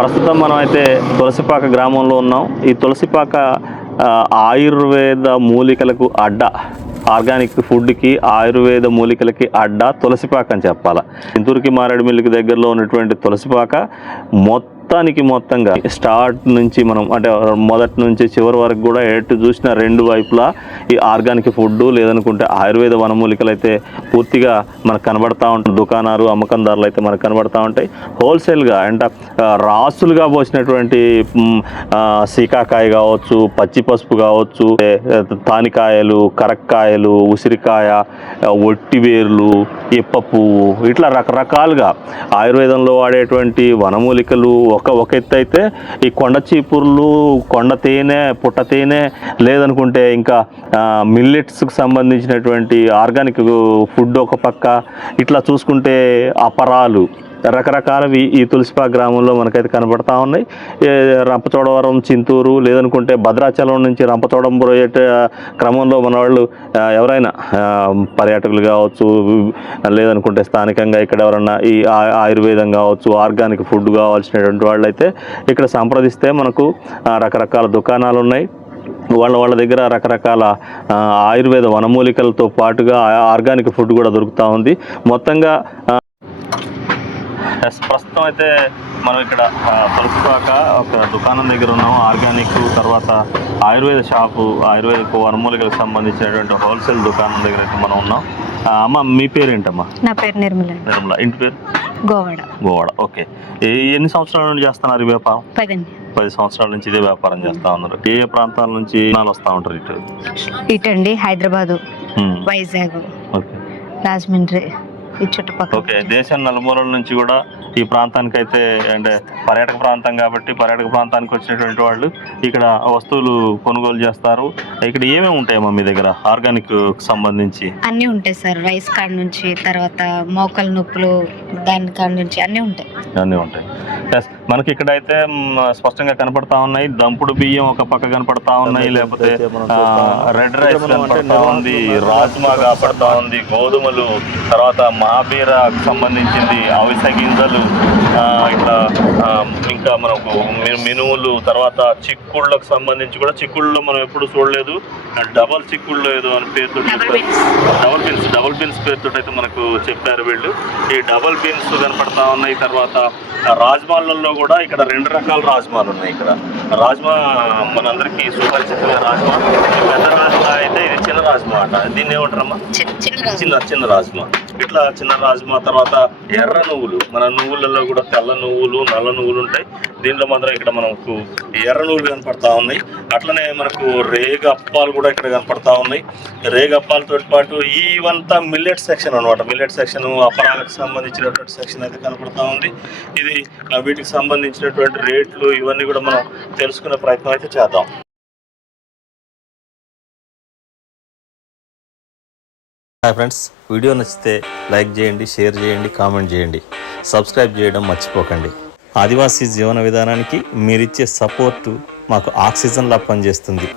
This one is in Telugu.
ప్రస్తుతం మనం అయితే తులసిపాక గ్రామంలో ఉన్నాం. ఈ తులసిపాక ఆయుర్వేద మూలికలకు అడ్డ ఆర్గానిక్ ఫుడ్కి ఆయుర్వేద మూలికలకి అడ్డ తులసిపాక అని చెప్పాలి. ఇంతూరుకి మారేడుమిల్లికి దగ్గరలో ఉన్నటువంటి తులసిపాక మొత్తానికి మొత్తంగా స్టార్ట్ నుంచి మనం అంటే మొదటి నుంచి చివరి వరకు కూడా ఎటు చూసిన రెండు వైపులా ఈ ఆర్గానిక్ ఫుడ్ లేదనుకుంటే ఆయుర్వేద వనమూలికలు అయితే పూర్తిగా మనకు కనబడతా ఉంటాయి. దుకాణాలు అమ్మకందారులు అయితే మనకు కనబడతా ఉంటాయి. హోల్సేల్గా అంటే రాసులుగా పోసినటువంటి సీకాకాయ కావచ్చు పచ్చి పసుపు కావచ్చు తానికాయలు కరక్కాయలు ఉసిరికాయ ఒట్టి ఒట్టివేర్లు ఇప్పపు ఇట్లా రకరకాలుగా ఆయుర్వేదంలో వాడేటువంటి వనమూలికలు ఒక ఒక ఎత్తు అయితే ఈ కొండ చీపుర్లు కొండ తేనె పుట్ట తేనె లేదనుకుంటే ఇంకా మిల్లెట్స్కి సంబంధించినటువంటి ఆర్గానిక్ ఫుడ్ ఒక పక్క. ఇట్లా చూసుకుంటే అపరాలు. రకరకాలవి ఈ తులసిపా గ్రామంలో మనకైతే కనబడతా ఉన్నాయి. రంపచోడవరం చింతూరు లేదనుకుంటే భద్రాచలం నుంచి రంపచోడం పోయే క్రమంలో మన వాళ్ళు ఎవరైనా పర్యాటకులు కావచ్చు లేదనుకుంటే స్థానికంగా ఇక్కడ ఎవరన్నా ఈ ఆ- ఆయుర్వేదం కావచ్చు ఆర్గానిక్ ఫుడ్ కావాల్సినటువంటి వాళ్ళు అయితే ఇక్కడ సంప్రదిస్తే మనకు రకరకాల దుకాణాలు ఉన్నాయి వాళ్ళ వాళ్ళ దగ్గర రకరకాల ఆయుర్వేద వనమూలికలతో పాటుగా ఆర్గానిక్ ఫుడ్ కూడా దొరుకుతూ ఉంది. మొత్తంగా ప్రస్తుతం అయితే మనం ఇక్కడ ఆ, తులసిపాక ఒక దుకాణం దగ్గర ఉన్నాం ఆర్గానిక్ తర్వాత ఆయుర్వేద షాపు ఆయుర్వేదిక్ వనమూలికలకు సంబంధించినటువంటి హోల్సేల్ దుకాణం దగ్గర అయితే మనం ఉన్నాం. అమ్మ మీ పేరేంటమ్మా? నా పేరు నిర్మల నిర్మల. ఇంటి పేరు? గోవాడ. గోవాడ. ఓకే ఎన్ని సంవత్సరాల నుండి చేస్తున్నారు ఈ వ్యాపారం? పదండి. పది సంవత్సరాల నుంచి ఇదే వ్యాపారం చేస్తా ఉన్నారు. ఏ ప్రాంతాల నుంచి వస్తూ ఉంటారు ఇటు? ఇటండి హైదరాబాదు హ్మ్. వైజాగ్ ఓకే రాజమండ్రి. ఈ చుట్టుపక్కల ఓకే దేశం నలుమూలల నుంచి కూడా ఈ ప్రాంతానికి అయితే అంటే పర్యాటక ప్రాంతం కాబట్టి పర్యాటక ప్రాంతానికి వచ్చినటువంటి వాళ్ళు ఇక్కడ వస్తువులు కొనుగోలు చేస్తారు. ఇక్కడ ఏమేమి ఉంటాయమ్మా మీ దగ్గర ఆర్గానిక్ సంబంధించి? అన్నీ ఉంటాయి సార్. రైస్ కాడ నుంచి తర్వాత మోకాల నొప్పులు దాని కాడ నుంచి అన్నీ ఉంటాయి. అన్నీ ఉంటాయి. మనకి ఇక్కడ అయితే స్పష్టంగా కనపడతా ఉన్నాయి. దంపుడు బియ్యం ఒక పక్క కనపడతా ఉన్నాయి. లేకపోతే రెడ్ రైస్ కనపడతా ఉంది రాజ్మా కనపడతా ఉంది గోధుమలు తర్వాత మహాబీరాకు సంబంధించింది అవిసె గింజలు ఇట్లా ఇంకా మనకు మినుములు తర్వాత చిక్కుళ్ళకు సంబంధించి కూడా చిక్కుళ్ళలో మనం ఎప్పుడు చూడలేదు. డబల్ చిక్కుళ్ళు ఏదో అని పేరుతో. డబల్ బీన్స్ డబల్ బీన్స్ పేరుతో అయితే మనకు చెప్పారు వీళ్ళు. ఈ డబల్ బీన్స్ కనపడతా ఉన్నాయి. తర్వాత రాజ్మాలలో కూడా ఇక్కడ రెండు రకాల రాజ్మాలు ఉన్నాయి ఇక్కడ. రాజ్మా మనందరికీ సుపరిచితమైన రాజ్మా పెద్ద రాజ్మా రాజ్మా అట దీన్ని ఏమంటారమ్మా? చిన్న చిన్న రాజు. చిన్న చిన్న రాజ్మా. ఇట్లా చిన్న రాజ్మా తర్వాత ఎర్ర నువ్వులు. మన నువ్వులలో కూడా తెల్ల నువ్వులు నల్ల నువ్వులు ఉంటాయి. దీంట్లో మాత్రం ఇక్కడ మనకు ఎర్ర నువ్వులు కనపడతా ఉన్నాయి. అట్లనే మనకు రేగప్పాలు కూడా ఇక్కడ కనపడతా ఉన్నాయి. రేగప్పాలతో పాటు ఇవంతా మిల్లెట్ సెక్షన్ అనమాట మిల్లెట్ సెక్షన్ అపరాలకు సంబంధించినటువంటి సెక్షన్ అయితే కనపడతా ఉంది. ఇది వీటికి సంబంధించినటువంటి రేట్లు ఇవన్నీ కూడా మనం తెలుసుకునే ప్రయత్నం అయితే చేద్దాం. హాయ్ ఫ్రెండ్స్ వీడియో నచ్చితే లైక్ చేయండి షేర్ చేయండి కామెంట్ చేయండి. సబ్స్క్రైబ్ చేయడం మర్చిపోకండి. ఆదివాసీ జీవన విధానానికి మీరిచ్చే సపోర్టు మాకు ఆక్సిజన్లా పనిచేస్తుంది.